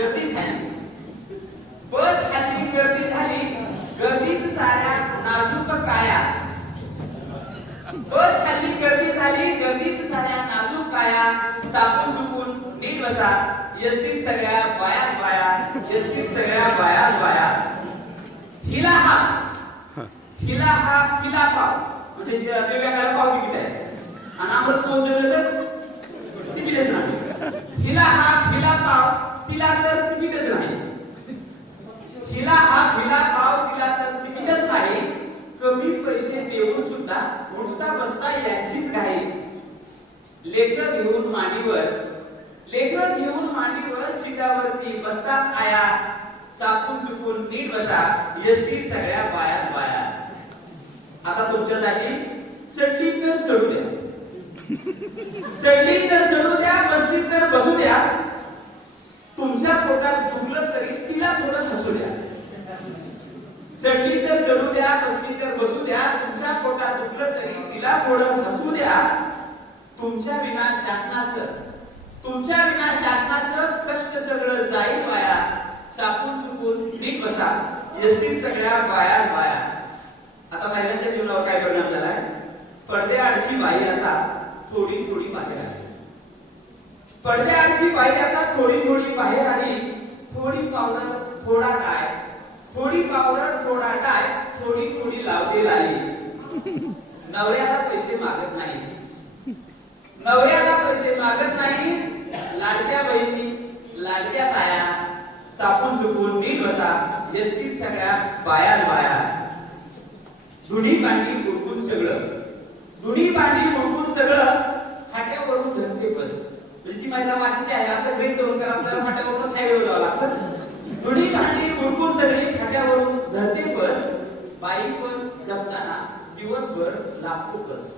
गर्दी झाली. बस खाली गर्दी झाली. गर्दीत साऱ्या नाजूक काया बस खाली गर्दी झाली. गर्दीत साऱ्या नाजूक काया चापून चुकून नीट बसा. यष्टीत सगळ्या बाया बाया यष्टीत सगळ्या बाया बाया हिला हा. हिला हा हिला पाव. म्हणजे वेगवेगळ्या पाव किती आहे. आणि आपण पोहोचवलं तर तिकीटच नाही हिला हा हिला पाव तिला तर तिकीटच नाही हिला हा हिला पाव तिला तर तिकीटच नाही कमी पैसे देऊन सुद्धा उठता बसता यांचीच घाई लेकर घेऊन मांडीवर लेकर घेऊन मांडीवर सीटावरती बसतात आया. चापून चुकून नीट बसा. यष्टीत सगळ्या बाया बाया आता तुमच्यासाठी चढली तर चढू द्या. चढली तर चढू द्या बसली तर बसू द्या. तुमच्या पोटात दुखलं तरी तिला थोडं हसू द्या. चढली तर चढू द्या बसली तर बसू द्या. तुमच्या पोटात दुखलं तरी तिला थोडं हसू द्या. तुमच्या विना शासनाचं तुमच्या विना शासनाचं कष्ट सगळं जाईल वाया. चापून चुकून नीट बसा. यष्टीत सगळ्या बाया वाया. आता महिलांच्या जीवनावर काय परिणाम झालाय? पडद्याआडची बाई आता थोडी थोडी बाहेर आली. पडद्याआडची बाई आता थोडी थोडी बाहेर आली. थोडी पावडर थोडा काय थोडी पावडर थोडा काय थोडी थोडी लावलेला आली नवऱ्याला पैसे मागत नाही. नवऱ्याला पैसे मागत नाही लाडक्या बहिणी लाडक्या ताया चापून चुकून नीट बसा यष्टीत सगळ्या बाया बाया धुणी पांडी उडकून सगळं. धुणी पांडी उडकून सगळं फाट्यावरून धरते बस. म्हणजे ती महिला वाशिक आहे असं गृहीत करून तर आपल्याला फाट्यावरून हायवे जावं लागतं. धुणी पांडी उडकून सगळी फाट्यावरून धरते बस. बाई पण जपताना दिवसभर लागतो बस.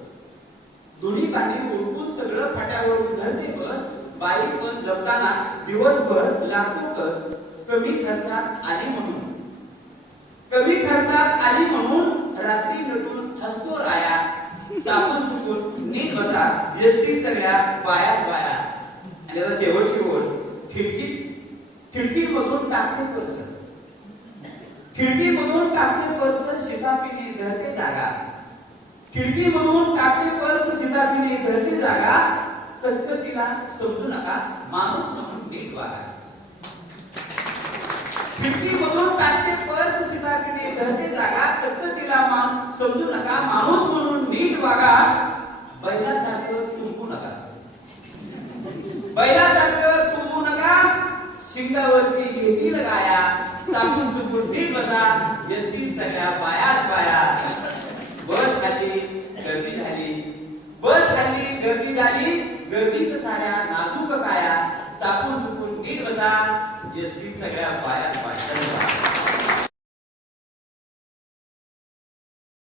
दोन्ही पाणी उडकून सगळं फाट्यावर धरते बस. बाईक पण जपताना दिवसभर लागतो बस. कमी खर्चात आली म्हणून. कमी खर्चात आली म्हणून रात्री नटून हसतो राया. चापून चुकून नीट बसा. यष्टी सगळ्या बाया बाया आणि त्याचा शेवट शेवट खिडकी खिडकी मधून टाकते पर्स. खिडकी मधून टाकते पर्स शितापीने धरते जागा. खिडकी मधून टाकते पर्स शितापीने धरते जागा कच्च तिला समजू नका. माणूस म्हणून नीट वागा खिडकी मधून टाकते पर्स शितापीने धरते जागा कच्च तिला मान समजू नका. माणूस म्हणून नीट वागा बैलासारखं तुंबू नका. बैलासारखं तुंबू नका. शिंगावरती येतील गाया. चापून चुकून नीट बसा. यस्तीत सगळ्या बायाच बाया बस खाली गर्दी झाली बस खाली गर्दी झाली. गर्दीत साऱ्या नाजूक काया. चापून चुकून नीट बसा. यशवी सगळ्या पाया बाया